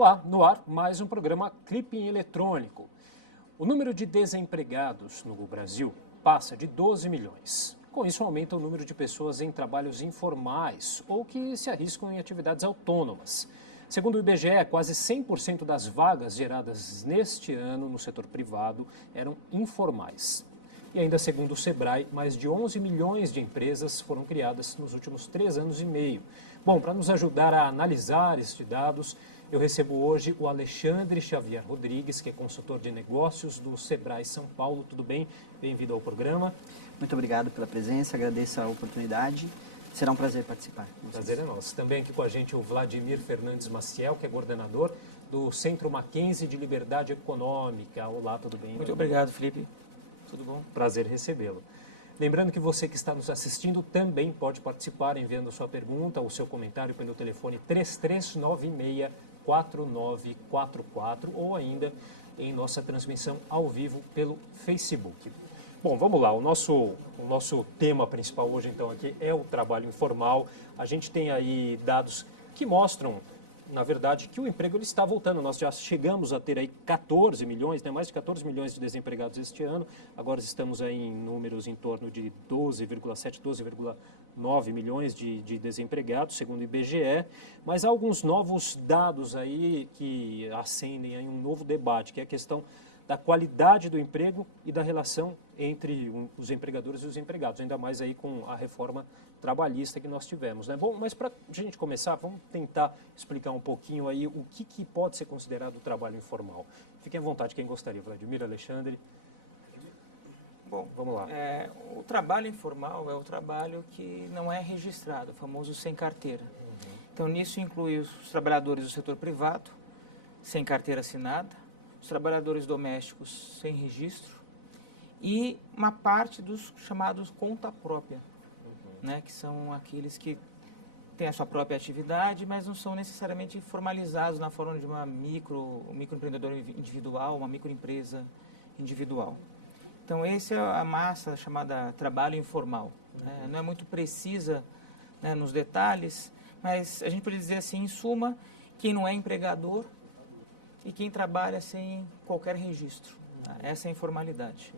Olá, no ar, mais um programa Clipping Eletrônico. O número de desempregados no Brasil passa de 12 milhões. Com isso, aumenta o número de pessoas em trabalhos informais ou que se arriscam em atividades autônomas. Segundo o IBGE, quase 100% das vagas geradas neste ano no setor privado eram informais. E ainda segundo o Sebrae, mais de 11 milhões de empresas foram criadas nos últimos 3 anos e meio. Bom, para nos ajudar a analisar estes dados, eu recebo hoje o Alexandre Xavier Rodrigues, que é consultor de negócios do Sebrae São Paulo. Tudo bem? Bem-vindo ao programa. Muito obrigado pela presença, agradeço a oportunidade. Será um prazer participar. Prazer é nosso. Também aqui com a gente o Vladimir Fernandes Maciel, que é coordenador do Centro Mackenzie de Liberdade Econômica. Olá, tudo bem? Muito obrigado, Felipe. Tudo bom? Prazer recebê-lo. Lembrando que você que está nos assistindo também pode participar enviando sua pergunta ou seu comentário pelo telefone 3396-4944 ou ainda em nossa transmissão ao vivo pelo Facebook. Bom, vamos lá. O nosso tema principal hoje, então, aqui é o trabalho informal. A gente tem aí dados que mostram, na verdade, que o emprego ele está voltando. Nós já chegamos a ter aí 14 milhões, mais de 14 milhões de desempregados este ano. Agora estamos aí em números em torno de 12,7, 12,9 milhões de desempregados, segundo o IBGE. Mas há alguns novos dados aí que acendem aí um novo debate, que é a questão da qualidade do emprego e da relação entre os empregadores e os empregados, ainda mais aí com a reforma trabalhista que nós tivemos, né? Bom, mas para a gente começar, vamos tentar explicar um pouquinho aí o que pode ser considerado o trabalho informal. Fiquem à vontade, quem gostaria, Vladimir, Alexandre. Bom, vamos lá. O trabalho informal é o trabalho que não é registrado, o famoso sem carteira. Então, nisso inclui os trabalhadores do setor privado, sem carteira assinada, os trabalhadores domésticos sem registro e uma parte dos chamados conta própria, né, que são aqueles que têm a sua própria atividade, mas não são necessariamente formalizados na forma de um microempreendedor individual, uma microempresa individual. Então, essa é a massa chamada trabalho informal. Né? Não é muito precisa, né, nos detalhes, mas a gente pode dizer assim, em suma, quem não é empregador e quem trabalha sem qualquer registro. Essa é a informalidade.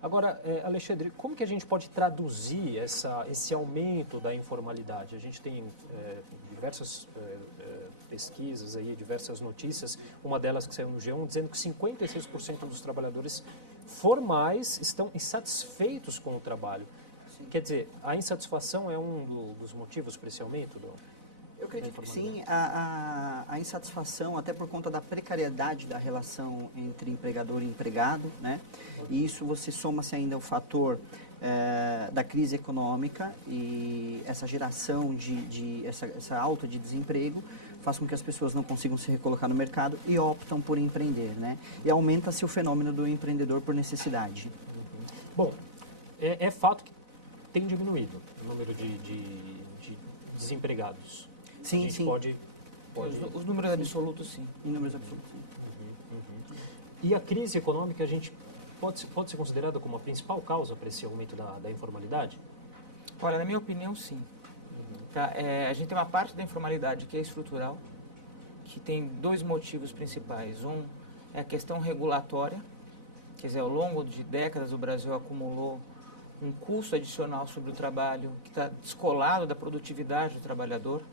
Agora, Alexandre, como que a gente pode traduzir esse aumento da informalidade? A gente tem diversas pesquisas, aí, diversas notícias, uma delas que saiu no G1, dizendo que 56% dos trabalhadores formais estão insatisfeitos com o trabalho. Sim. Quer dizer, a insatisfação é um dos motivos para esse aumento? Eu acredito que sim, a insatisfação, até por conta da precariedade da relação entre empregador e empregado, né? E isso você soma-se ainda o fator da crise econômica e essa geração essa alta de desemprego faz com que as pessoas não consigam se recolocar no mercado e optam por empreender, né? E aumenta-se o fenômeno do empreendedor por necessidade. Bom, é fato que tem diminuído o número de desempregados. Sim, sim. Pode... Os números absolutos, sim. Em números absolutos, sim. E a crise econômica, a gente pode ser considerada como a principal causa para esse aumento da informalidade? Olha, na minha opinião, sim. Tá? A gente tem uma parte da informalidade que é estrutural, que tem 2 motivos principais. Um é a questão regulatória, quer dizer, ao longo de décadas o Brasil acumulou um custo adicional sobre o trabalho que está descolado da produtividade do trabalhador,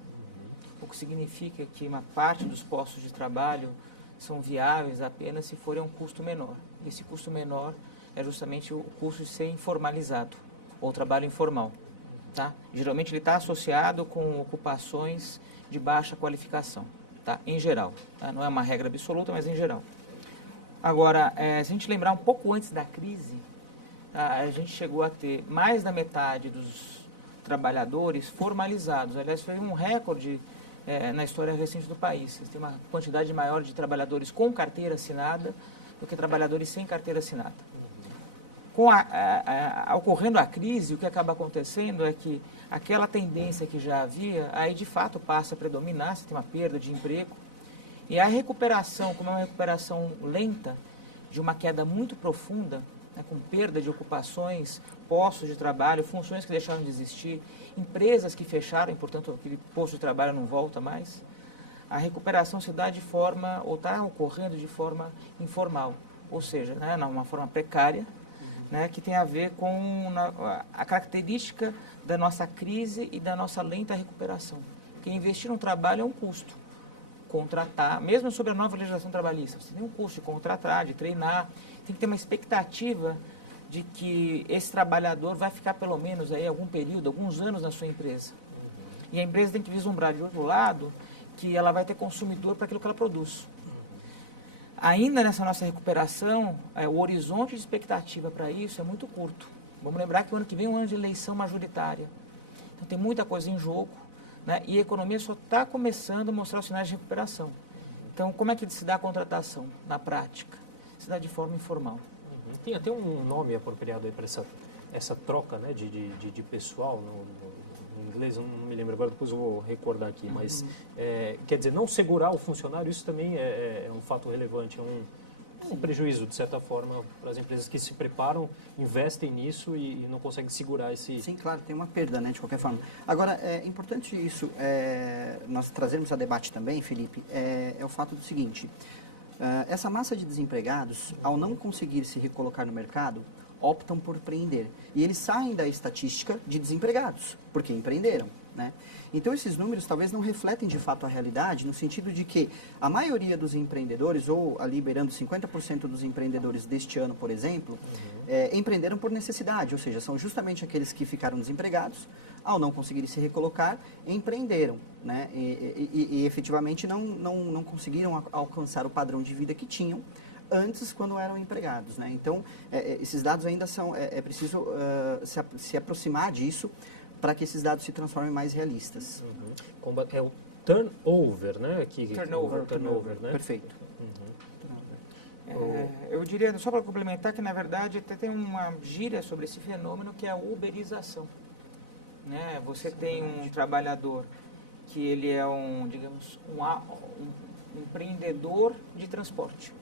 o que significa que uma parte dos postos de trabalho são viáveis apenas se forem um custo menor. Esse custo menor é justamente o custo de ser informalizado, ou trabalho informal. Tá? Geralmente ele está associado com ocupações de baixa qualificação, tá? Em geral. Tá? Não é uma regra absoluta, mas em geral. Agora, se a gente lembrar um pouco antes da crise, a gente chegou a ter mais da metade dos trabalhadores formalizados. Aliás, foi um recorde na história recente do país. Tem uma quantidade maior de trabalhadores com carteira assinada do que trabalhadores sem carteira assinada. Ocorrendo a crise, o que acaba acontecendo é que aquela tendência que já havia, aí de fato passa a predominar, você tem uma perda de emprego. E a recuperação, como é uma recuperação lenta, de uma queda muito profunda, né, com perda de ocupações, postos de trabalho, funções que deixaram de existir, empresas que fecharam, e, portanto, aquele posto de trabalho não volta mais. a recuperação se dá de forma, ou está ocorrendo de forma informal, ou seja, né, uma forma precária, né, que tem a ver com a característica da nossa crise e da nossa lenta recuperação. Porque investir no trabalho é um custo. Contratar, mesmo sobre a nova legislação trabalhista, você tem um custo de contratar, de treinar, tem que ter uma expectativa de que esse trabalhador vai ficar pelo menos aí algum período, alguns anos na sua empresa. E a empresa tem que vislumbrar de outro lado que ela vai ter consumidor para aquilo que ela produz. Ainda nessa nossa recuperação, o horizonte de expectativa para isso é muito curto. Vamos lembrar que o ano que vem é um ano de eleição majoritária. Então tem muita coisa em jogo, né? E a economia só está começando a mostrar os sinais de recuperação. Então, como é que se dá a contratação na prática? Se dá de forma informal. Tem até um nome apropriado aí para essa troca, né, de pessoal no inglês, eu não me lembro agora, depois eu vou recordar aqui, mas quer dizer, não segurar o funcionário, isso também é um fato relevante, é um prejuízo, de certa forma, para as empresas que se preparam, investem nisso e não conseguem segurar esse... Sim, claro, tem uma perda, né, de qualquer forma. Agora, é importante isso, nós trazermos a debate também, Felipe, é o fato do seguinte, essa massa de desempregados, ao não conseguir se recolocar no mercado, optam por empreender. E eles saem da estatística de desempregados, porque empreenderam, né? Então, esses números talvez não refletem de fato a realidade, no sentido de que a maioria dos empreendedores, ou ali beirando 50% dos empreendedores deste ano, por exemplo, empreenderam por necessidade, ou seja, são justamente aqueles que ficaram desempregados, ao não conseguirem se recolocar, empreenderam, né? E efetivamente não conseguiram alcançar o padrão de vida que tinham antes, quando eram empregados, né? Então, esses dados ainda são... É preciso se aproximar disso para que esses dados se transformem mais realistas. É o turnover, né? Turnover, né? Perfeito. Eu diria, só para complementar, que na verdade até tem uma gíria sobre esse fenômeno que é a uberização. Né? Você tem um trabalhador que ele é um empreendedor de transporte.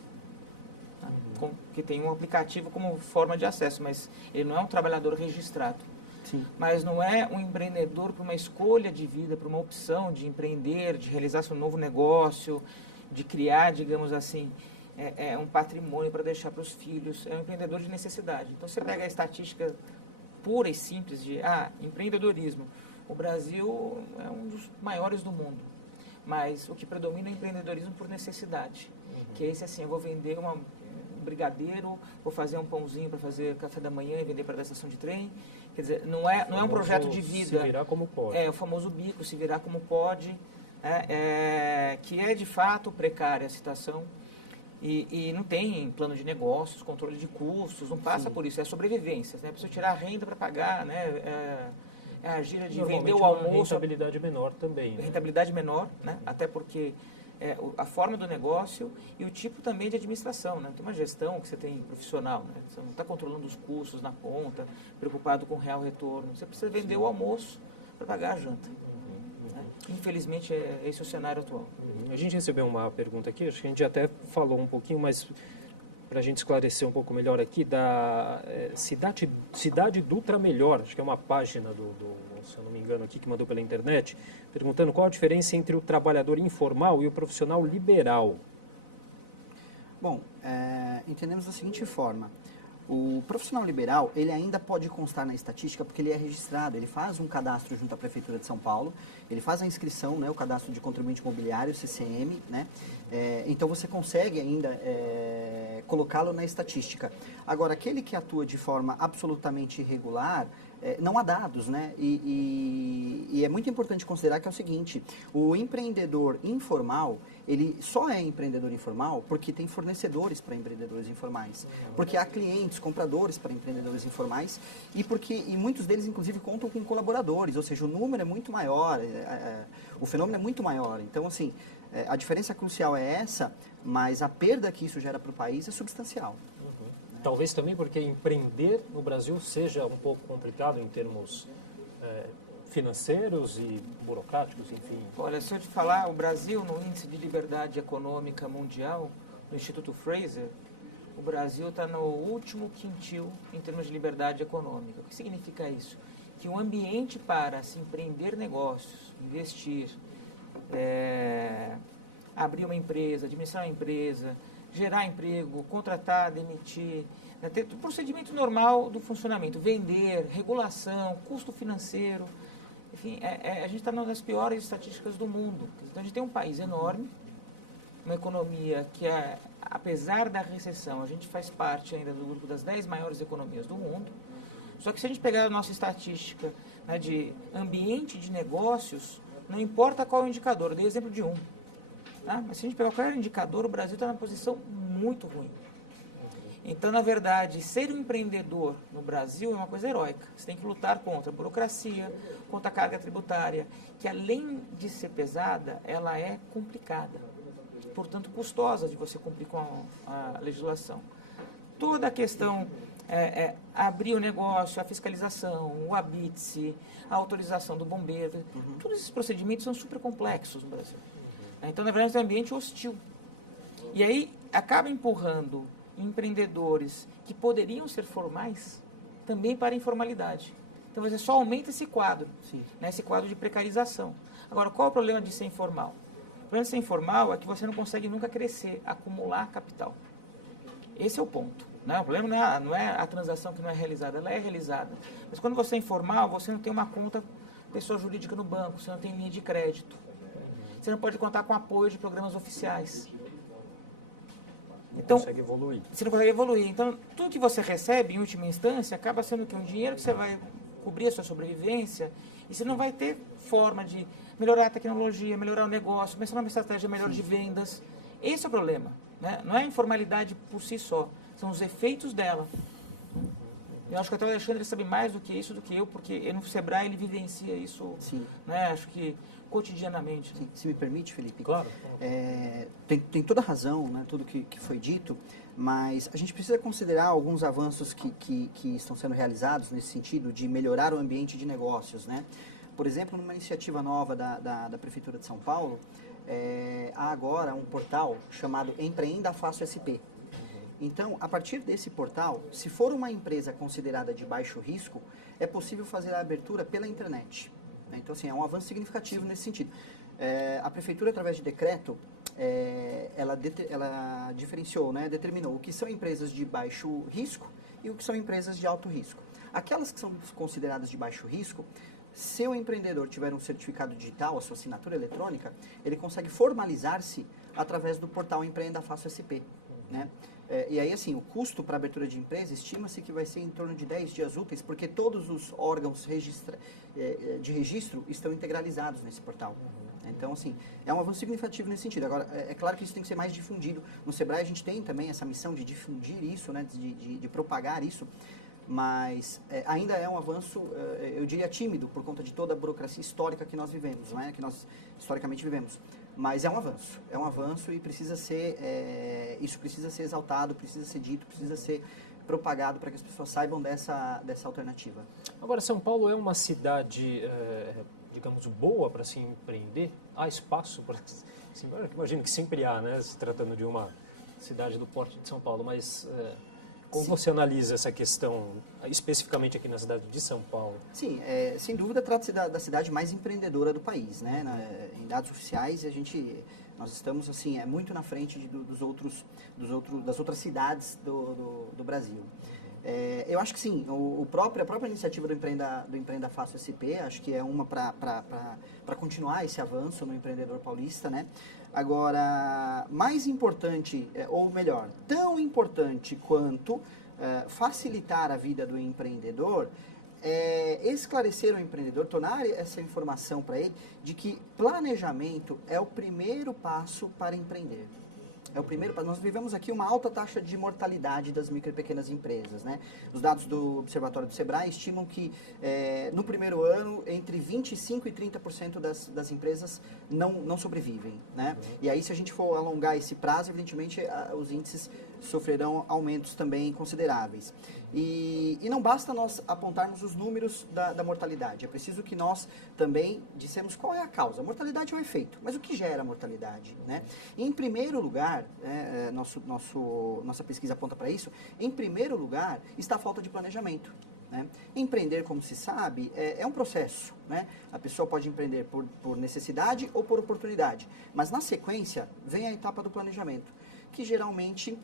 Que tem um aplicativo como forma de acesso, mas ele não é um trabalhador registrado. Sim. Mas não é um empreendedor para uma escolha de vida, para uma opção de empreender, de realizar seu novo negócio, de criar, digamos assim, um patrimônio para deixar para os filhos. É um empreendedor de necessidade. Então, você pega a estatística pura e simples de empreendedorismo. O Brasil é um dos maiores do mundo, mas o que predomina é o empreendedorismo por necessidade. Que é esse assim, eu vou vender um brigadeiro, vou fazer um pãozinho para fazer café da manhã e vender para a estação de trem. Quer dizer, não é um projeto de vida. Se virar como pode. É o famoso bico, se virar como pode, que é de fato precária a situação e não tem plano de negócios, controle de custos, não passa por isso, é sobrevivência. Né? A pessoa tirar a renda para pagar, né? A gíria de vender o almoço. Rentabilidade menor também. Né? Rentabilidade menor, né? Até porque a forma do negócio e o tipo também de administração, né? Tem uma gestão que você tem profissional, né? Você não está controlando os custos na conta, preocupado com o real retorno. Você precisa vender o almoço para pagar a janta. Né? Infelizmente, esse é o cenário atual. A gente recebeu uma pergunta aqui, acho que a gente até falou um pouquinho, mas para a gente esclarecer um pouco melhor aqui, da Cidade Dutra Melhor, acho que é uma página se eu não me engano aqui, que mandou pela internet, perguntando qual a diferença entre o trabalhador informal e o profissional liberal. Bom, entendemos da seguinte forma. O profissional liberal, ele ainda pode constar na estatística porque ele é registrado, ele faz um cadastro junto à Prefeitura de São Paulo, ele faz a inscrição, né, o cadastro de contribuinte imobiliário, CCM, né? Então você consegue ainda colocá-lo na estatística. Agora, aquele que atua de forma absolutamente irregular, não há dados, né? E é muito importante considerar que é o seguinte, o empreendedor informal, ele só é empreendedor informal porque tem fornecedores para empreendedores informais, porque há clientes, compradores para empreendedores informais e muitos deles, inclusive, contam com colaboradores, ou seja, o número é muito maior, o fenômeno é muito maior. Então, assim, a diferença crucial é essa, mas a perda que isso gera para o país é substancial. Talvez também porque empreender no Brasil seja um pouco complicado em termos financeiros e burocráticos, enfim. Olha, se eu te falar, o Brasil, no Índice de Liberdade Econômica Mundial, no Instituto Fraser, o Brasil está no último quintil em termos de liberdade econômica. O que significa isso? Que o ambiente para se empreender negócios, investir, abrir uma empresa, administrar uma empresa, gerar emprego, contratar, demitir, né, ter o procedimento normal do funcionamento, vender, regulação, custo financeiro, enfim, a gente está numa das piores estatísticas do mundo. Então a gente tem um país enorme, uma economia que, apesar da recessão, a gente faz parte ainda do grupo das 10 maiores economias do mundo. Só que se a gente pegar a nossa estatística, né, de ambiente de negócios, não importa qual o indicador, eu dei exemplo de um. Tá? Mas se a gente pegar qualquer indicador, o Brasil está numa posição muito ruim. Então, na verdade, ser um empreendedor no Brasil é uma coisa heróica. Você tem que lutar contra a burocracia, contra a carga tributária, que além de ser pesada, ela é complicada. Portanto, custosa de você cumprir com a legislação. Toda a questão, abrir o negócio, a fiscalização, o habite-se, a autorização do bombeiro, todos esses procedimentos são super complexos no Brasil. Então, na verdade, é um ambiente hostil. E aí, acaba empurrando empreendedores que poderiam ser formais também para a informalidade. Então, você só aumenta esse quadro, né, esse quadro de precarização. Agora, qual é o problema de ser informal? O problema de ser informal é que você não consegue nunca crescer, acumular capital. Esse é o ponto. Né? O problema não é a transação que não é realizada, ela é realizada. Mas quando você é informal, você não tem uma conta pessoa jurídica no banco, você não tem linha de crédito. Você não pode contar com apoio de programas oficiais. Então, consegue evoluir. Você não consegue evoluir. Então, tudo que você recebe, em última instância, acaba sendo que um dinheiro que você vai cobrir a sua sobrevivência e você não vai ter forma de melhorar a tecnologia, melhorar o negócio, começar uma estratégia melhor de vendas. Esse é o problema. Né? Não é a informalidade por si só, são os efeitos dela. Eu acho que até o Alexandre sabe mais do que isso do que eu, porque no Sebrae ele vivencia isso, né? Acho que cotidianamente. Sim. Se me permite, Felipe. Claro. Tem toda a razão, né, tudo que foi dito, mas a gente precisa considerar alguns avanços que estão sendo realizados nesse sentido de melhorar o ambiente de negócios. Né? Por exemplo, numa iniciativa nova da Prefeitura de São Paulo, há agora um portal chamado Empreenda Fácil SP. Então, a partir desse portal, se for uma empresa considerada de baixo risco, é possível fazer a abertura pela internet. Então, assim, é um avanço significativo nesse sentido. A Prefeitura, através de decreto, ela diferenciou, né, determinou o que são empresas de baixo risco e o que são empresas de alto risco. Aquelas que são consideradas de baixo risco, se o empreendedor tiver um certificado digital, a sua assinatura eletrônica, ele consegue formalizar-se através do portal Empreenda Fácil SP. Né? E aí, assim, o custo para abertura de empresa estima-se que vai ser em torno de 10 dias úteis, porque todos os órgãos de registro estão integralizados nesse portal. Então, assim, é um avanço significativo nesse sentido. Agora, é claro que isso tem que ser mais difundido. No Sebrae a gente tem também essa missão de difundir isso, né, de propagar isso, mas ainda é um avanço, eu diria tímido, por conta de toda a burocracia histórica que nós vivemos, não é? Que nós historicamente vivemos. Mas é um avanço e precisa ser, isso precisa ser exaltado, precisa ser dito, precisa ser propagado para que as pessoas saibam dessa alternativa. Agora, São Paulo é uma cidade, digamos, boa para se empreender? Há espaço para... Imagino que sempre há, né? Se tratando de uma cidade do porte de São Paulo, mas... Como você analisa essa questão, especificamente aqui na cidade de São Paulo? Sim, sem dúvida trata-se da cidade mais empreendedora do país, né? Em dados oficiais, nós estamos assim, muito na frente das outras cidades do Brasil. Eu acho que sim, a própria iniciativa do Empreenda Fácil SP, acho que é uma para continuar esse avanço no empreendedor paulista, né? Agora, mais importante, ou melhor, tão importante quanto facilitar a vida do empreendedor, esclarecer o empreendedor, tornar essa informação para ele de que planejamento é o primeiro passo para empreender. É o primeiro passo. Nós vivemos aqui uma alta taxa de mortalidade das micro e pequenas empresas, né? Os dados do Observatório do Sebrae estimam que no primeiro ano, entre 25% e 30% das empresas não sobrevivem, né? E aí, se a gente for alongar esse prazo, evidentemente, os índices sofrerão aumentos também consideráveis. E não basta nós apontarmos os números da mortalidade, é preciso que nós também dissemos qual é a causa. A mortalidade é um efeito, mas o que gera a mortalidade, né? Em primeiro lugar, nossa pesquisa aponta para isso, em primeiro lugar está a falta de planejamento. né? Empreender, como se sabe, é um processo, né? A pessoa pode empreender por necessidade ou por oportunidade, mas na sequência vem a etapa do planejamento, que geralmente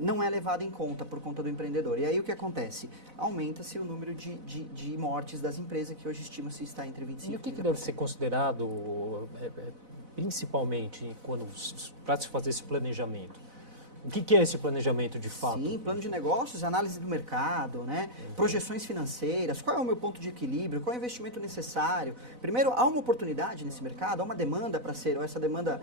não é levada em conta por conta do empreendedor. E aí o que acontece? Aumenta-se o número de mortes das empresas, que hoje estima-se estar entre 25%. E o que deve ser considerado principalmente para se fazer esse planejamento? O que é esse planejamento de fato? Sim, plano de negócios, análise do mercado, né? Projeções financeiras, qual é o meu ponto de equilíbrio, qual é o investimento necessário. Primeiro, há uma oportunidade nesse mercado, há uma demanda para ser, ou essa demanda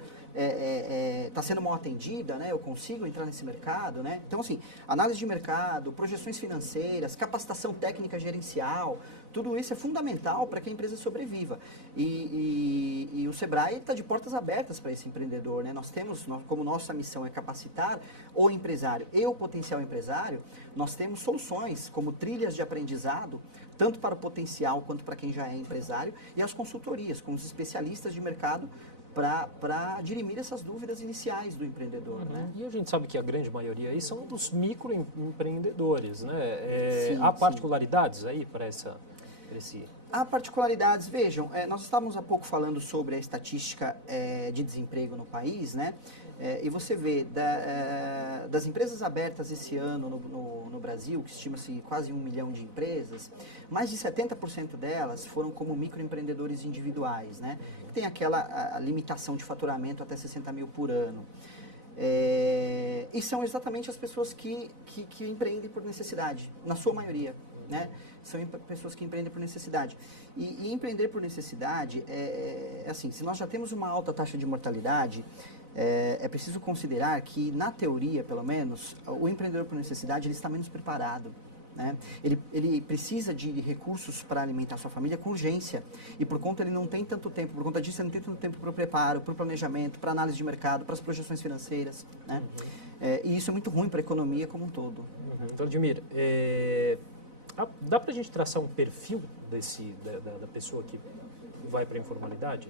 está sendo mal atendida, né? Eu consigo entrar nesse mercado, né? Então, assim, análise de mercado, projeções financeiras, capacitação técnica gerencial, tudo isso é fundamental para que a empresa sobreviva. E o Sebrae está de portas abertas para esse empreendedor, né? Como nossa missão é capacitar o empresário e o potencial empresário, nós temos soluções como trilhas de aprendizado, tanto para o potencial quanto para quem já é empresário, e as consultorias, com os especialistas de mercado, para dirimir essas dúvidas iniciais do empreendedor. Né? E a gente sabe que a grande maioria aí são dos microempreendedores, né? Sim, há particularidades aí para esse... Há particularidades, vejam, nós estávamos há pouco falando sobre a estatística de desemprego no país, né? E você vê, das empresas abertas esse ano no Brasil, que estima-se quase 1 milhão de empresas, mais de 70% delas foram como microempreendedores individuais, né? Tem aquela limitação de faturamento até 60 mil por ano. E são exatamente as pessoas que empreendem por necessidade, na sua maioria, né? São pessoas que empreendem por necessidade. E empreender por necessidade, assim, se nós já temos uma alta taxa de mortalidade, é preciso considerar que, na teoria, pelo menos, o empreendedor por necessidade ele está menos preparado. Né? Ele precisa de recursos para alimentar sua família com urgência. E por conta ele não tem tanto tempo, por conta disso ele não tem tanto tempo para o preparo, para o planejamento, para a análise de mercado, para as projeções financeiras. Né? E isso é muito ruim para a economia como um todo. Então, Admir, dá para a gente traçar um perfil da pessoa que vai para a informalidade?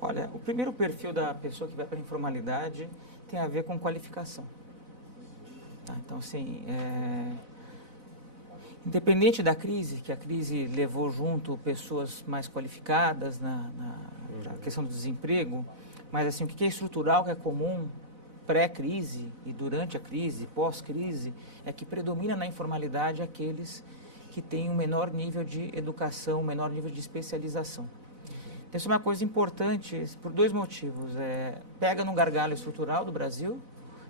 Olha, o primeiro perfil da pessoa que vai para a informalidade tem a ver com qualificação. Tá? Então, assim, independente da crise, que a crise levou junto pessoas mais qualificadas na questão do desemprego, mas assim, o que é estrutural, que é comum, pré-crise e durante a crise, pós-crise, é que predomina na informalidade aqueles que têm um menor nível de educação, um menor nível de especialização. Isso é uma coisa importante por dois motivos. Pega no gargalo estrutural do Brasil,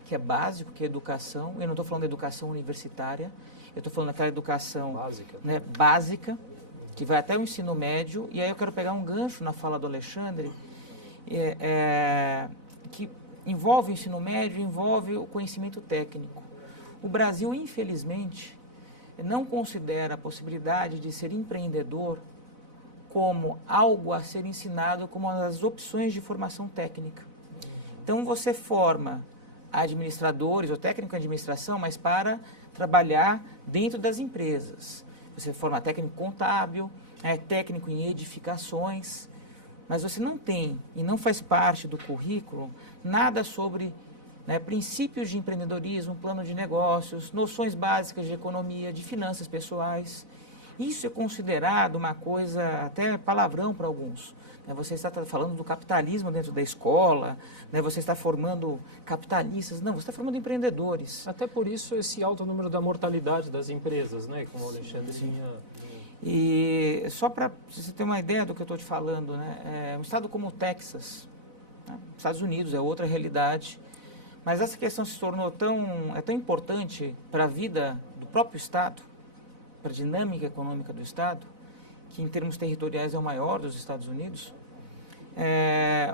que é básico, que é educação. Eu não estou falando de educação universitária, eu estou falando daquela educação básica, que vai até o ensino médio. E aí eu quero pegar um gancho na fala do Alexandre, que envolve o ensino médio, envolve o conhecimento técnico. O Brasil, infelizmente, não considera a possibilidade de ser empreendedor como algo a ser ensinado como uma das opções de formação técnica. Então, você forma administradores ou técnico em administração, mas para trabalhar dentro das empresas. Você forma técnico contábil, técnico em edificações, mas você não tem e não faz parte do currículo nada sobre princípios de empreendedorismo, plano de negócios, noções básicas de economia, de finanças pessoais. Isso é considerado uma coisa, até palavrão para alguns. Você está falando do capitalismo dentro da escola, você está formando capitalistas. Não, você está formando empreendedores. Até por isso esse alto número da mortalidade das empresas, né? Como o Alexandre tinha... E só para você ter uma ideia do que eu estou te falando, um estado como o Texas, Estados Unidos é outra realidade, mas essa questão se tornou tão importante para a vida do próprio estado, para a dinâmica econômica do estado, que em termos territoriais é o maior dos Estados Unidos.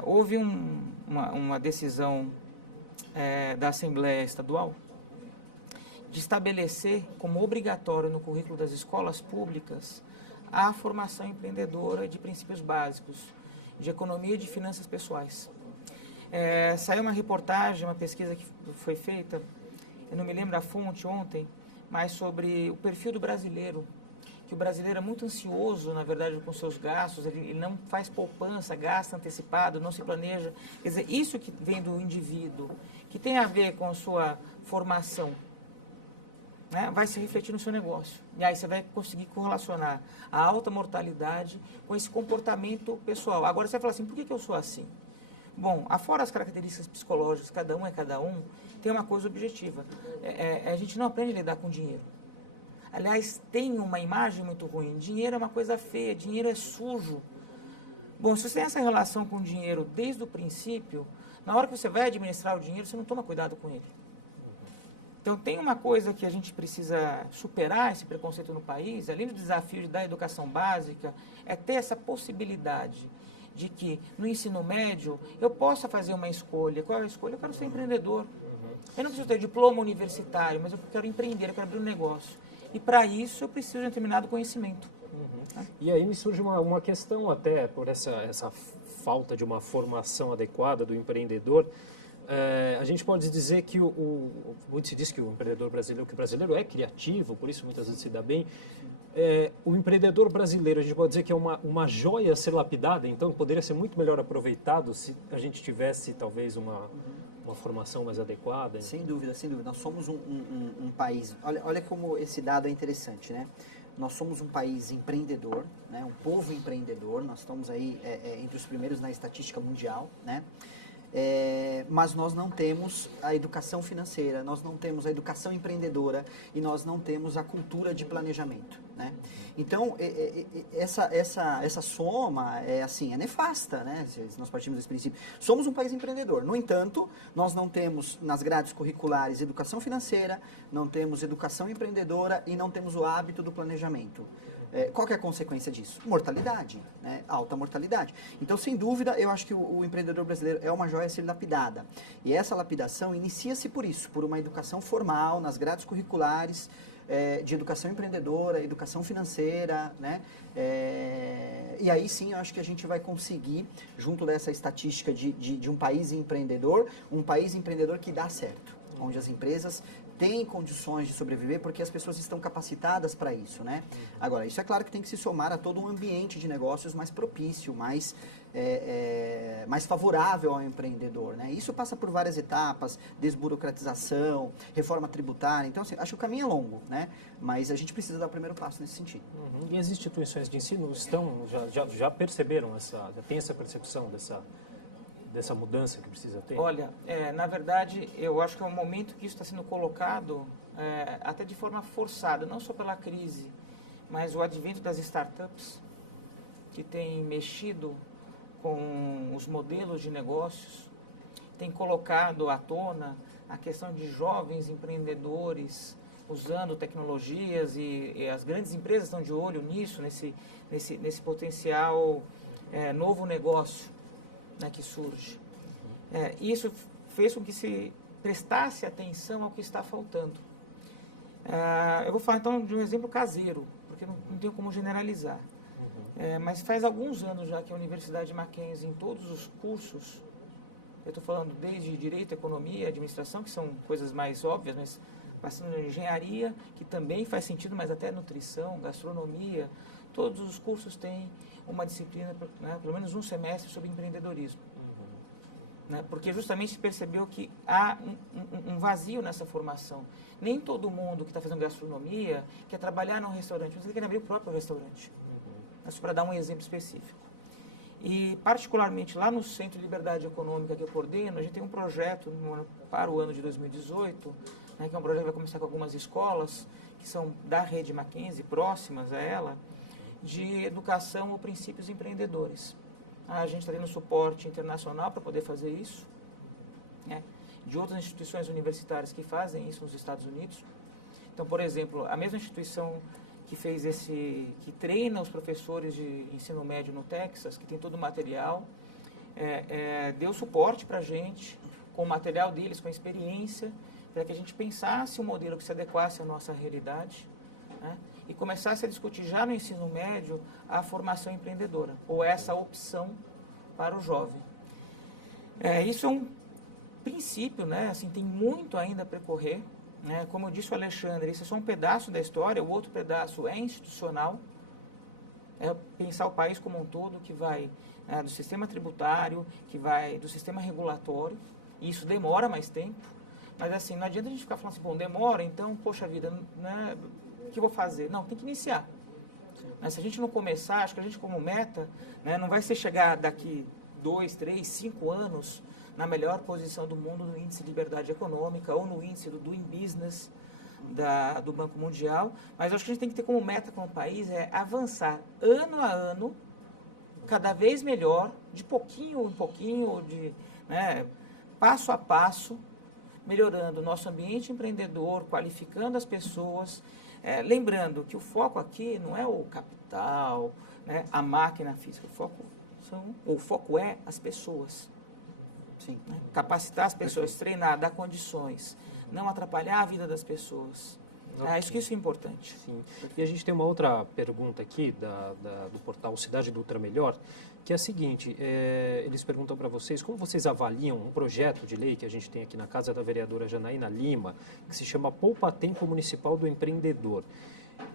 Houve uma decisão da Assembleia Estadual de estabelecer como obrigatório no currículo das escolas públicas a formação empreendedora de princípios básicos de economia e de finanças pessoais. Saiu uma reportagem, uma pesquisa que foi feita, eu não me lembro a fonte ontem, mas sobre o perfil do brasileiro, que o brasileiro é muito ansioso, na verdade, com seus gastos, ele não faz poupança, gasta antecipado, não se planeja. Quer dizer, isso que vem do indivíduo, que tem a ver com a sua formação né, vai se refletir no seu negócio. E aí você vai conseguir correlacionar a alta mortalidade com esse comportamento pessoal. Agora você vai falar assim, por que eu sou assim? Bom, afora as características psicológicas, cada um, tem uma coisa objetiva. A gente não aprende a lidar com dinheiro. Aliás, tem uma imagem muito ruim. Dinheiro é uma coisa feia, dinheiro é sujo. Bom, se você tem essa relação com o dinheiro desde o princípio, na hora que você vai administrar o dinheiro, você não toma cuidado com ele. Então, tem uma coisa que a gente precisa superar, esse preconceito no país, além do desafio da educação básica, é ter essa possibilidade de que no ensino médio eu possa fazer uma escolha. Qual é a escolha? Eu quero ser empreendedor. Eu não preciso ter diploma universitário, mas eu quero empreender, eu quero abrir um negócio. E para isso eu preciso de um determinado conhecimento. E aí me surge uma questão até por essa falta de uma formação adequada do empreendedor. A gente pode dizer que muito se diz que o empreendedor brasileiro, que o brasileiro é criativo, por isso muitas vezes se dá bem. O empreendedor brasileiro, a gente pode dizer que é uma joia a ser lapidada, então poderia ser muito melhor aproveitado se a gente tivesse talvez uma formação mais adequada. Sem dúvida, sem dúvida. Nós somos um país, olha como esse dado é interessante, né? Nós somos um país empreendedor, né? Um povo empreendedor, nós estamos aí entre os primeiros na estatística mundial, né? Mas nós não temos a educação financeira, nós não temos a educação empreendedora e nós não temos a cultura de planejamento, né? Então, essa soma é nefasta, né? Se nós partimos desse princípio. Somos um país empreendedor, no entanto, nós não temos nas grades curriculares educação financeira, não temos educação empreendedora e não temos o hábito do planejamento. Qual que é a consequência disso? Mortalidade, né? Alta mortalidade. Então, sem dúvida, eu acho que o empreendedor brasileiro é uma joia a ser lapidada. E essa lapidação inicia-se por isso, por uma educação formal, nas grades curriculares, de educação empreendedora, educação financeira, né? E aí sim, eu acho que a gente vai conseguir, junto dessa estatística de um país empreendedor que dá certo, onde as empresas têm condições de sobreviver porque as pessoas estão capacitadas para isso, né? Agora, isso é claro que tem que se somar a todo um ambiente de negócios mais propício, mais favorável ao empreendedor, né? Isso passa por várias etapas, desburocratização, reforma tributária. Então, assim, acho que o caminho é longo, né? Mas a gente precisa dar o primeiro passo nesse sentido. E as instituições de ensino já perceberam já tem essa percepção dessa mudança que precisa ter? Olha, na verdade, eu acho que é um momento que isso está sendo colocado até de forma forçada, não só pela crise, mas o advento das startups, que tem mexido com os modelos de negócios, tem colocado à tona a questão de jovens empreendedores usando tecnologias e as grandes empresas estão de olho nisso, nesse potencial novo negócio, né, que surge. Isso fez com que se prestasse atenção ao que está faltando. Eu vou falar então de um exemplo caseiro, porque não tenho como generalizar. Mas faz alguns anos já que a Universidade Mackenzie, em todos os cursos, eu estou falando desde Direito, Economia, Administração, que são coisas mais óbvias, mas passando em Engenharia, que também faz sentido, mas até Nutrição, Gastronomia, todos os cursos têm uma disciplina, né, pelo menos um semestre, sobre empreendedorismo. Né, porque justamente se percebeu que há um vazio nessa formação. Nem todo mundo que está fazendo gastronomia quer trabalhar num restaurante, mas ele quer abrir o próprio restaurante. Só para dar um exemplo específico. E, particularmente, lá no Centro de Liberdade Econômica que eu coordeno, a gente tem um projeto para o ano de 2018, né, que é um projeto que vai começar com algumas escolas, que são da rede Mackenzie, próximas a ela, de educação ou princípios empreendedores. A gente está tendo suporte internacional para poder fazer isso, né, de outras instituições universitárias que fazem isso nos Estados Unidos. Então, por exemplo, a mesma instituição que treina os professores de ensino médio no Texas, que tem todo o material, deu suporte para a gente, com o material deles, com a experiência, para que a gente pensasse um modelo que se adequasse à nossa realidade, né, e começasse a discutir já no ensino médio a formação empreendedora, ou essa opção para o jovem. Isso é um princípio, né, assim, tem muito ainda a percorrer. Como eu disse o Alexandre, isso é só um pedaço da história, o outro pedaço é institucional, é pensar o país como um todo, que vai do sistema tributário, que vai do sistema regulatório, e isso demora mais tempo, Mas assim, não adianta a gente ficar falando assim, bom, demora, então, poxa vida, né, o que eu vou fazer? Não, tem que iniciar. Né, se a gente não começar, acho que a gente como meta, né, não vai ser chegar daqui 2, 3, 5 anos na melhor posição do mundo no índice de liberdade econômica ou no índice do Doing Business do Banco Mundial, mas acho que a gente tem que ter como meta como país avançar ano a ano, cada vez melhor, de pouquinho em pouquinho, né, passo a passo, melhorando o nosso ambiente empreendedor, qualificando as pessoas, lembrando que o foco aqui não é o capital, né, a máquina física, o foco é as pessoas. Sim. Né? Capacitar as pessoas, treinar, dar condições, não atrapalhar a vida das pessoas. Acho que isso é importante. Sim. E a gente tem uma outra pergunta aqui do portal Cidade do Ultra Melhor, que é a seguinte, eles perguntam para vocês como vocês avaliam um projeto de lei que a gente tem aqui na casa da vereadora Janaína Lima, que se chama Poupa Tempo Municipal do Empreendedor.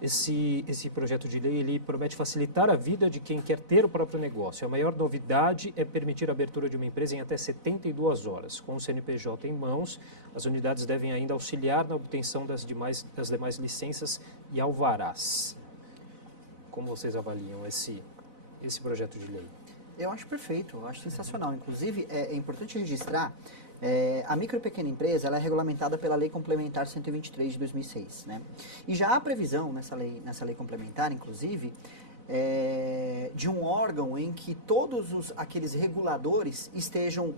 Esse projeto de lei ele promete facilitar a vida de quem quer ter o próprio negócio. A maior novidade é permitir a abertura de uma empresa em até 72 horas. Com o CNPJ em mãos, as unidades devem ainda auxiliar na obtenção das demais licenças e alvarás. Como vocês avaliam esse projeto de lei? Eu acho perfeito, eu acho sensacional. Inclusive, é importante registrar, a micro e pequena empresa ela é regulamentada pela Lei Complementar 123 de 2006. Né? E já há previsão nessa lei complementar, inclusive, de um órgão em que todos aqueles reguladores estejam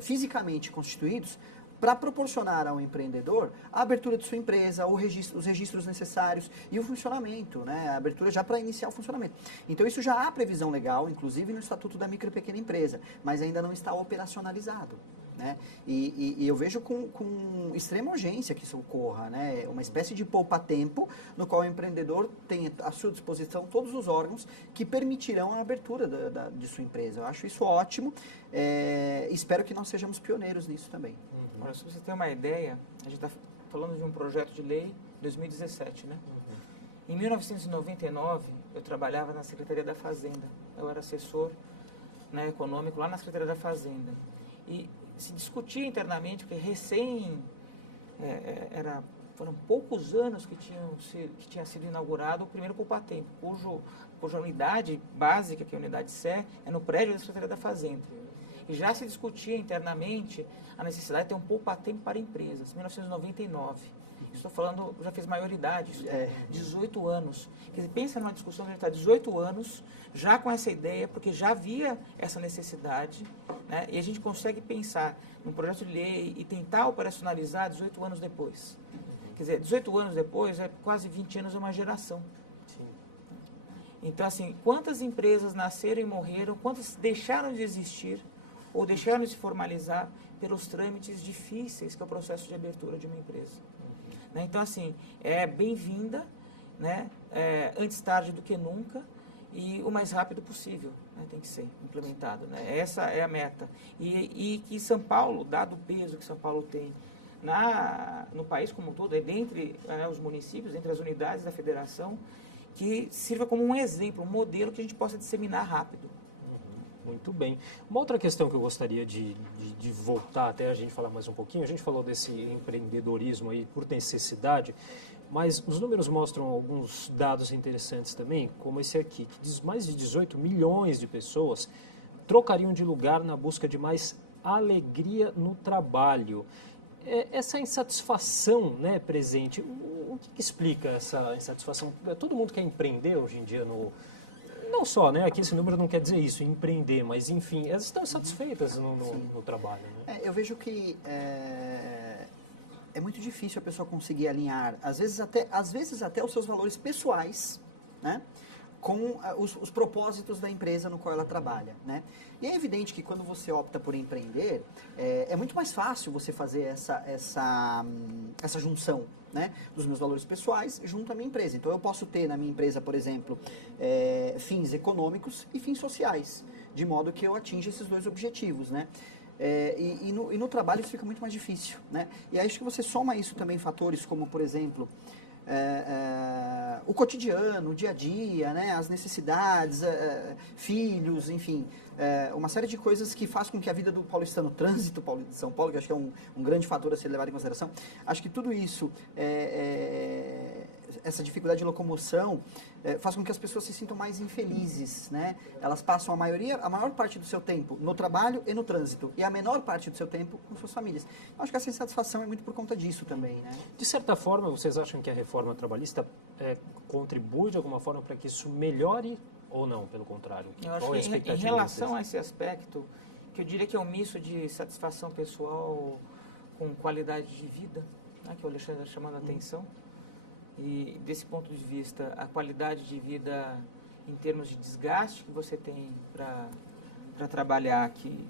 fisicamente constituídos para proporcionar ao empreendedor a abertura de sua empresa, os registros necessários e o funcionamento, né? A abertura já para iniciar o funcionamento. Então, isso já há previsão legal, inclusive no Estatuto da Micro e Pequena Empresa, mas ainda não está operacionalizado. Né? E eu vejo com extrema urgência que isso ocorra, né? Uma espécie de poupa-tempo no qual o empreendedor tem à sua disposição todos os órgãos que permitirão a abertura de sua empresa. Eu acho isso ótimo, espero que nós sejamos pioneiros nisso também. Olha, se você tem uma ideia, a gente está falando de um projeto de lei 2017, né? Em 1999, eu trabalhava na Secretaria da Fazenda. Eu era assessor, né, econômico lá na Secretaria da Fazenda. E se discutia internamente, porque foram poucos anos que tinha sido inaugurado o primeiro poupa-tempo, cuja unidade básica, que é a unidade CE, é no prédio da Secretaria da Fazenda. E já se discutia internamente a necessidade de ter um poupa-tempo para empresas, 1999. Estou falando, já fez maioridade, 18 anos. Quer dizer, pensa numa discussão que a gente está 18 anos, já com essa ideia, porque já havia essa necessidade, né? E a gente consegue pensar num projeto de lei e tentar operacionalizar 18 anos depois. Quer dizer, 18 anos depois, quase 20 anos é uma geração. Sim. Então, assim, quantas empresas nasceram e morreram, quantas deixaram de existir ou deixaram de se formalizar pelos trâmites difíceis que é o processo de abertura de uma empresa. Né? Então, assim, é bem-vinda, né? Antes tarde do que nunca e o mais rápido possível, né? Tem que ser implementado. Né? Essa é a meta. E que São Paulo, dado o peso que São Paulo tem no país como um todo, dentre os municípios, entre as unidades da federação, que sirva como um exemplo, um modelo que a gente possa disseminar rápido. Muito bem. Uma outra questão que eu gostaria de voltar até a gente falar mais um pouquinho, a gente falou desse empreendedorismo aí por necessidade, mas os números mostram alguns dados interessantes também, como esse aqui, que diz mais de 18 milhões de pessoas trocariam de lugar na busca de mais alegria no trabalho. Essa insatisfação, né, presente, o que explica essa insatisfação? Todo mundo quer empreender hoje em dia não só, né? Aqui esse número não quer dizer isso, empreender, mas enfim, elas estão satisfeitas no trabalho. Né? Eu vejo que é muito difícil a pessoa conseguir alinhar, às vezes até os seus valores pessoais, né? Com os propósitos da empresa no qual ela trabalha, né? E é evidente que quando você opta por empreender, é muito mais fácil você fazer essa junção, né, dos meus valores pessoais junto à minha empresa. Então, eu posso ter na minha empresa, por exemplo, fins econômicos e fins sociais, de modo que eu atinja esses dois objetivos, né? E no trabalho isso fica muito mais difícil, né? E aí acho que você soma isso também fatores como, por exemplo, o cotidiano, o dia a dia, né, as necessidades, filhos, enfim, uma série de coisas que faz com que a vida do paulistano, trânsito de São Paulo, que acho que é um grande fator a ser levado em consideração, acho que tudo isso, essa dificuldade de locomoção, faz com que as pessoas se sintam mais infelizes, né? Elas passam a maior parte do seu tempo no trabalho e no trânsito, e a menor parte do seu tempo com suas famílias. Eu acho que essa insatisfação é muito por conta disso também, né? De certa forma, vocês acham que a reforma trabalhista contribui de alguma forma para que isso melhore ou não, pelo contrário? Eu acho que em relação a esse aspecto, que eu diria que é um misto de satisfação pessoal com qualidade de vida, né, que o Alexandre está chamando a atenção. E desse ponto de vista, a qualidade de vida em termos de desgaste que você tem para trabalhar aqui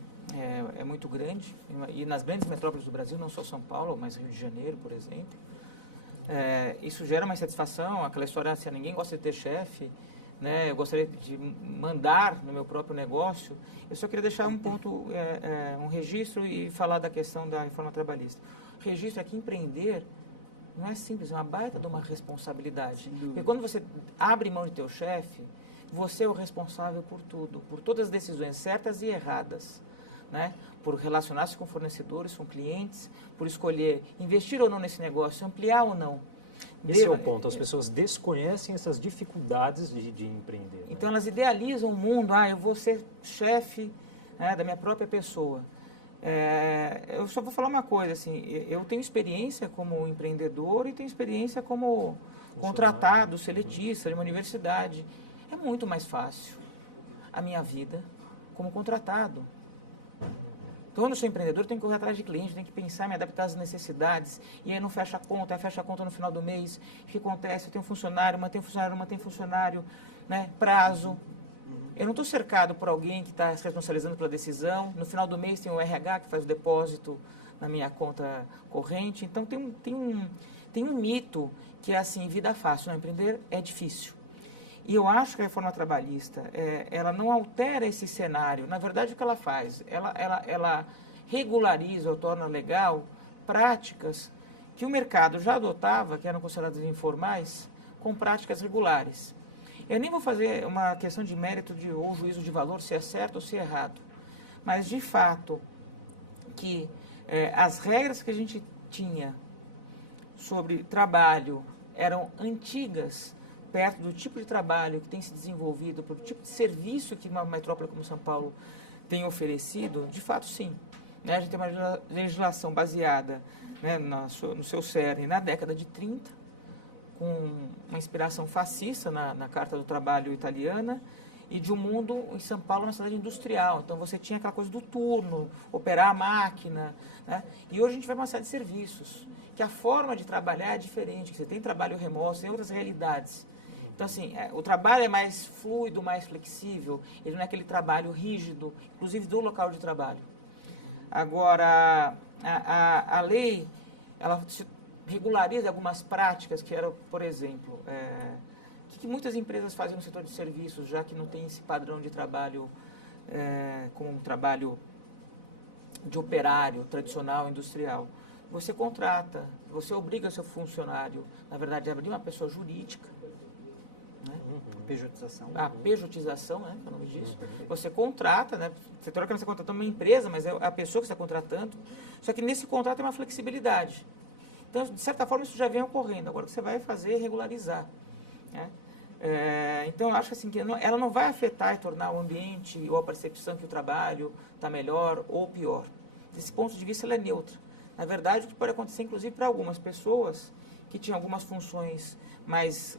é muito grande. E nas grandes metrópoles do Brasil, não só São Paulo, mas Rio de Janeiro, por exemplo. Isso gera uma insatisfação, aquela história assim, ninguém gosta de ter chefe, né? Eu gostaria de mandar no meu próprio negócio. Eu só queria deixar um ponto, um registro e falar da questão da reforma trabalhista. O registro é que empreender não é simples, é uma baita de uma responsabilidade. Porque quando você abre mão de teu chefe, você é o responsável por tudo, por todas as decisões certas e erradas, né? Por relacionar-se com fornecedores, com clientes, por escolher investir ou não nesse negócio, ampliar ou não. Esse é o ponto, as pessoas desconhecem essas dificuldades de empreender. Né? Então elas idealizam o mundo, eu vou ser chefe, né, da minha própria pessoa. Eu só vou falar uma coisa, assim, eu tenho experiência como empreendedor e tenho experiência como contratado, seletista de uma universidade. É muito mais fácil a minha vida como contratado. Quando eu sou empreendedor, eu tenho que correr atrás de cliente, tenho que pensar, me adaptar às necessidades, e aí não fecha a conta, aí fecha a conta no final do mês. O que acontece? Eu tenho funcionário, mantém funcionário, né? Prazo. Eu não estou cercado por alguém que está se responsabilizando pela decisão. No final do mês tem o RH que faz o depósito na minha conta corrente. Então tem um mito que é assim, vida fácil. Não, empreender é difícil. E eu acho que a reforma trabalhista, ela não altera esse cenário. Na verdade, o que ela faz? Ela regulariza ou torna legal práticas que o mercado já adotava, que eram consideradas informais, com práticas regulares. Eu nem vou fazer uma questão de mérito ou juízo de valor, se é certo ou se é errado. Mas, de fato, que as regras que a gente tinha sobre trabalho eram antigas, perto do tipo de trabalho que tem se desenvolvido, do tipo de serviço que uma metrópole como São Paulo tem oferecido, de fato, sim. Né? A gente tem uma legislação baseada, né, no seu cerne na década de 30, com uma inspiração fascista na Carta do Trabalho italiana, e de um mundo em São Paulo, uma cidade industrial. Então você tinha aquela coisa do turno, operar a máquina, né? E hoje a gente vai para uma série de serviços, que a forma de trabalhar é diferente, que você tem trabalho remoto, tem outras realidades. Então assim, o trabalho é mais fluido, mais flexível, ele não é aquele trabalho rígido, inclusive do local de trabalho. Agora, a lei, ela regulariza algumas práticas que eram, por exemplo, que muitas empresas fazem no setor de serviços, já que não tem esse padrão de trabalho como um trabalho de operário tradicional, industrial. Você contrata, você obriga seu funcionário, na verdade, a abrir uma pessoa jurídica, né? Pejotização. A pejotização, né, é o nome disso. Você contrata, né? Você teoricamente está contratando uma empresa, mas é a pessoa que está contratando. Só que nesse contrato tem uma flexibilidade. Então, de certa forma, isso já vem ocorrendo. Agora, o que você vai fazer é regularizar, né? Então, eu acho assim, que ela não vai afetar e tornar o ambiente ou a percepção que o trabalho está melhor ou pior. Desse ponto de vista, ela é neutra. Na verdade, o que pode acontecer, inclusive, para algumas pessoas que tinham algumas funções mais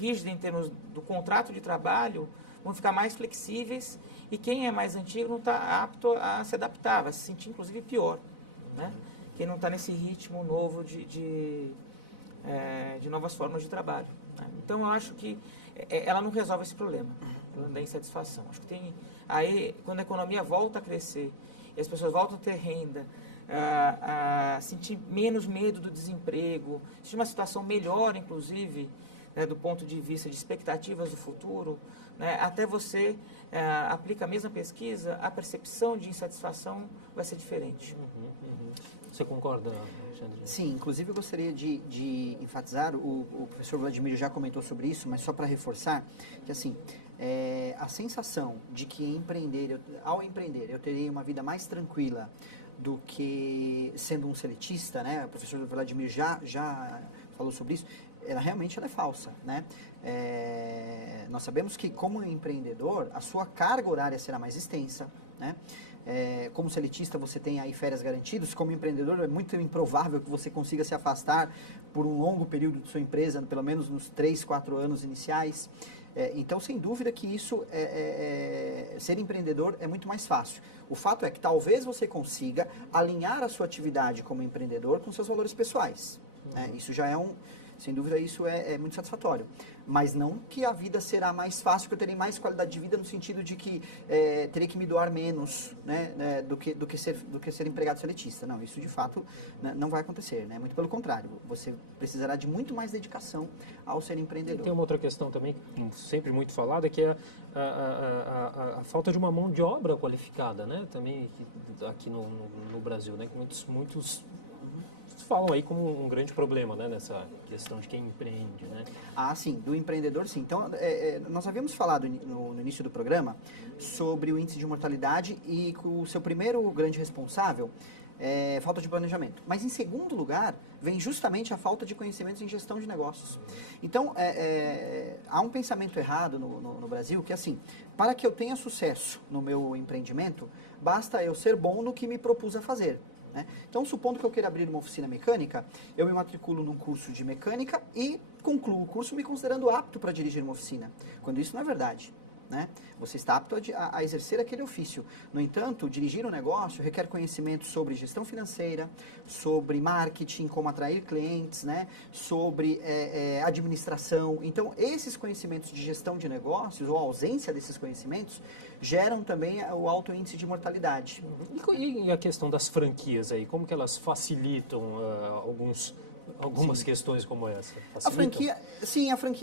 rígidas em termos do contrato de trabalho, vão ficar mais flexíveis, e quem é mais antigo não está apto a se adaptar, vai se sentir, inclusive, pior, né? Quem não está nesse ritmo novo de novas formas de trabalho, né? Então, eu acho que ela não resolve esse problema da insatisfação. Acho que tem aí, quando a economia volta a crescer e as pessoas voltam a ter renda, a sentir menos medo do desemprego, sentir uma situação melhor, inclusive, né, do ponto de vista de expectativas do futuro, né, até você aplica a mesma pesquisa, a percepção de insatisfação vai ser diferente. Você concorda, Alexandre? Sim, inclusive eu gostaria de enfatizar, o professor Vladimir já comentou sobre isso, mas só para reforçar, que assim, a sensação de que ao empreender eu terei uma vida mais tranquila do que sendo um seletista, né? O professor Vladimir já falou sobre isso, realmente ela é falsa, né? Nós sabemos que como empreendedor, a sua carga horária será mais extensa, né? Como seletista você tem aí férias garantidas, como empreendedor é muito improvável que você consiga se afastar por um longo período de sua empresa, pelo menos nos 3, 4 anos iniciais. Então, sem dúvida que isso, ser empreendedor é muito mais fácil. O fato é que talvez você consiga alinhar a sua atividade como empreendedor com seus valores pessoais. Né? Isso já é sem dúvida, isso é muito satisfatório. Mas não que a vida será mais fácil, que eu terei mais qualidade de vida no sentido de que terei que me doar menos, né, do que ser empregado seletista. Não, isso de fato, né, não vai acontecer. Né? Muito pelo contrário, você precisará de muito mais dedicação ao ser empreendedor. E tem uma outra questão também, sempre muito falada, que é a falta de uma mão de obra qualificada, né? Também aqui no Brasil, né? Muitos falam aí como um grande problema, né, nessa questão de quem empreende, né? Ah, sim, do empreendedor, sim. Então, nós havíamos falado no início do programa sobre o índice de mortalidade e que o seu primeiro grande responsável é falta de planejamento. Mas, em segundo lugar, vem justamente a falta de conhecimentos em gestão de negócios. Então, há um pensamento errado no Brasil que, assim, para que eu tenha sucesso no meu empreendimento, basta eu ser bom no que me propus a fazer. Então, supondo que eu queira abrir uma oficina mecânica, eu me matriculo num curso de mecânica e concluo o curso me considerando apto para dirigir uma oficina, quando isso não é verdade. Né? Você está apto a exercer aquele ofício. No entanto, dirigir um negócio requer conhecimento sobre gestão financeira, sobre marketing, como atrair clientes, né? Sobre administração. Então, esses conhecimentos de gestão de negócios, ou a ausência desses conhecimentos, geram também o alto índice de mortalidade. E a questão das franquias aí, como que elas facilitam algumas questões como essa? A franquia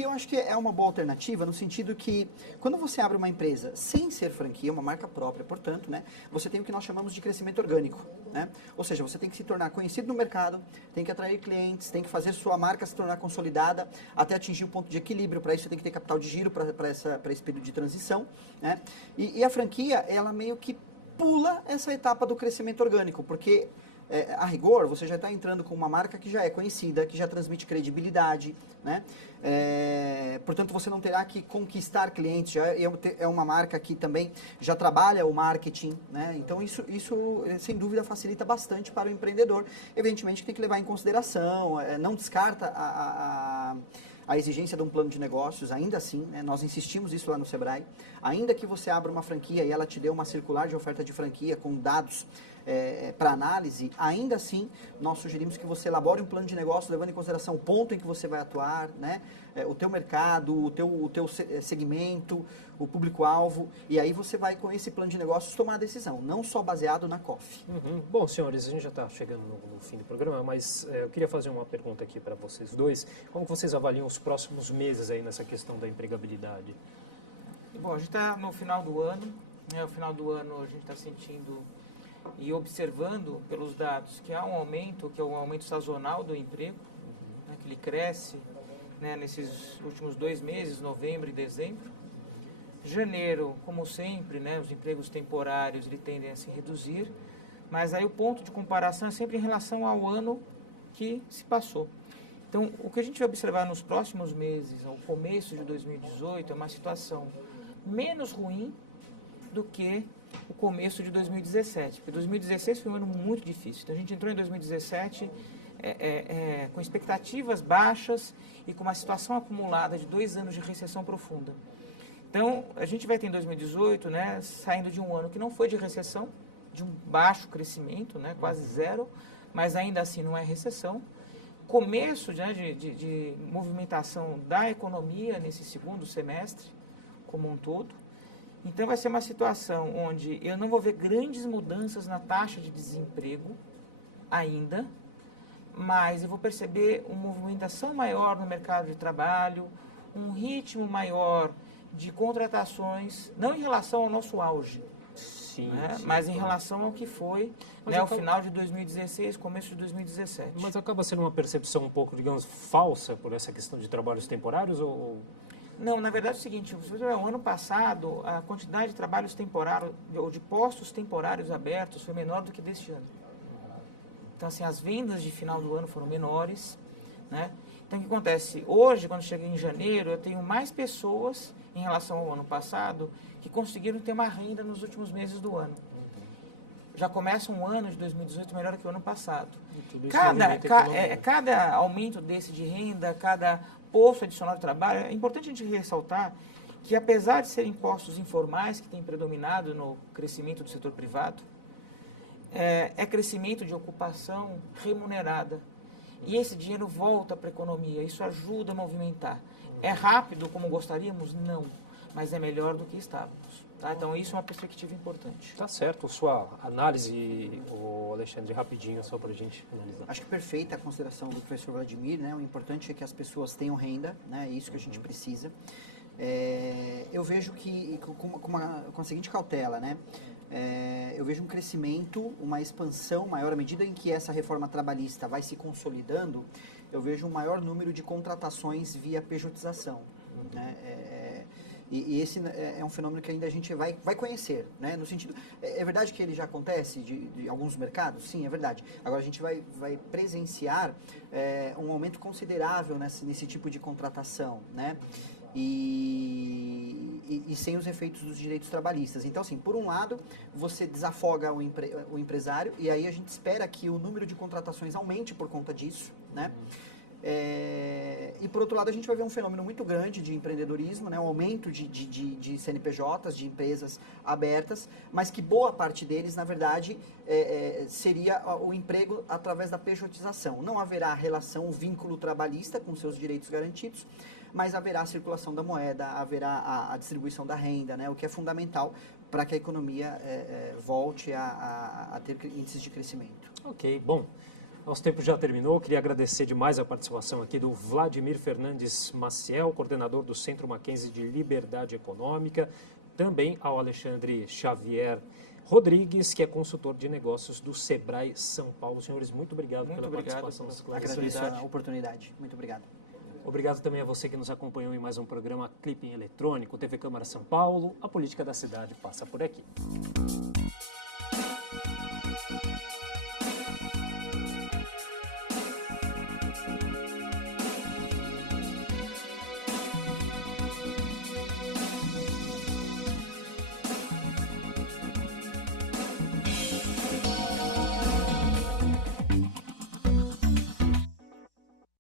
eu acho que é uma boa alternativa, no sentido que, quando você abre uma empresa sem ser franquia, uma marca própria, portanto, né, você tem o que nós chamamos de crescimento orgânico. Né? Ou seja, você tem que se tornar conhecido no mercado, tem que atrair clientes, tem que fazer sua marca se tornar consolidada até atingir o ponto de equilíbrio. Para isso, você tem que ter capital de giro para esse período de transição. Né? E a franquia, ela meio que pula essa etapa do crescimento orgânico, porque a rigor, você já está entrando com uma marca que já é conhecida, que já transmite credibilidade, né? Portanto, você não terá que conquistar clientes, já é uma marca que também já trabalha o marketing, né? Então, isso sem dúvida facilita bastante para o empreendedor. Evidentemente, tem que levar em consideração, não descarta a exigência de um plano de negócios, ainda assim, né, nós insistimos isso lá no Sebrae, ainda que você abra uma franquia e ela te dê uma circular de oferta de franquia com dados para análise, ainda assim, nós sugerimos que você elabore um plano de negócio levando em consideração o ponto em que você vai atuar, né, o teu mercado, o teu segmento, o público-alvo, e aí você vai, com esse plano de negócios, tomar a decisão, não só baseado na COF. Uhum. Bom, senhores, a gente já está chegando no fim do programa, mas eu queria fazer uma pergunta aqui para vocês dois. Como vocês avaliam os próximos meses aí nessa questão da empregabilidade? Bom, a gente está no final do ano, né? O final do ano a gente está sentindo e observando pelos dados que há um aumento, que é um aumento sazonal do emprego, né, que ele cresce, né, nesses últimos 2 meses, novembro e dezembro. Janeiro, como sempre, né, os empregos temporários tendem a se reduzir, mas aí o ponto de comparação é sempre em relação ao ano que se passou. Então, o que a gente vai observar nos próximos meses, ao começo de 2018, é uma situação menos ruim do que o começo de 2017, porque 2016 foi um ano muito difícil. Então, a gente entrou em 2017 com expectativas baixas e com uma situação acumulada de 2 anos de recessão profunda. Então, a gente vai ter em 2018, né, saindo de um ano que não foi de recessão, de um baixo crescimento, né, quase zero, mas ainda assim não é recessão. Começo, né, de movimentação da economia nesse segundo semestre, como um todo. Então, vai ser uma situação onde eu não vou ver grandes mudanças na taxa de desemprego ainda, mas eu vou perceber uma movimentação maior no mercado de trabalho, um ritmo maior de contratações, não em relação ao nosso auge, Sim, né? sim, Mas em claro. relação ao que foi, Mas né, o acaba- final de 2016, começo de 2017. Mas acaba sendo uma percepção um pouco, digamos, falsa por essa questão de trabalhos temporários ou... Não, na verdade é o seguinte, o ano passado a quantidade de trabalhos temporários, ou de postos temporários abertos foi menor do que deste ano. Então, assim, as vendas de final do ano foram menores, né? Então, o que acontece? Hoje, quando chega em janeiro, eu tenho mais pessoas, em relação ao ano passado, que conseguiram ter uma renda nos últimos meses do ano. Já começa um ano de 2018 melhor que o ano passado. tudo isso movimenta a economia. Cada aumento desse de renda, cada posto adicional de trabalho, é importante a gente ressaltar que, apesar de serem postos informais que têm predominado no crescimento do setor privado, é crescimento de ocupação remunerada. E esse dinheiro volta para a economia, isso ajuda a movimentar. É rápido como gostaríamos? Não, mas é melhor do que estávamos. Tá? Então, isso é uma perspectiva importante. Tá certo. Sua análise, o Alexandre, rapidinho, só para a gente analisar. Acho que perfeita a consideração do professor Vladimir, né? O importante é que as pessoas tenham renda, né? É isso que a gente precisa. Eu vejo que, com a seguinte cautela, né? Eu vejo um crescimento, uma expansão maior à medida em que essa reforma trabalhista vai se consolidando. Eu vejo um maior número de contratações via pejotização, né? E esse é um fenômeno que ainda a gente vai conhecer, né? No sentido, é verdade que ele já acontece de alguns mercados? Sim, é verdade. Agora a gente vai presenciar um aumento considerável nesse tipo de contratação, né? E sem os efeitos dos direitos trabalhistas. Então, assim, por um lado, você desafoga o empresário, e aí a gente espera que o número de contratações aumente por conta disso, né? E por outro lado, a gente vai ver um fenômeno muito grande de empreendedorismo, né? Um aumento de CNPJs, de empresas abertas, mas que boa parte deles, na verdade, seria o emprego através da pejotização. Não haverá relação, vínculo trabalhista com seus direitos garantidos, mas haverá a circulação da moeda, haverá a distribuição da renda, né? O que é fundamental para que a economia volte a ter índices de crescimento. Ok, bom. Nosso tempo já terminou. Queria agradecer demais a participação aqui do Vladimir Fernandes Maciel, coordenador do Centro Mackenzie de Liberdade Econômica. Também ao Alexandre Xavier Rodrigues, que é consultor de negócios do Sebrae São Paulo. Senhores, muito obrigado pela participação. Agradeço a oportunidade. Muito obrigado. Obrigado também a você que nos acompanhou em mais um programa Clipping Eletrônico, TV Câmara São Paulo. A política da cidade passa por aqui.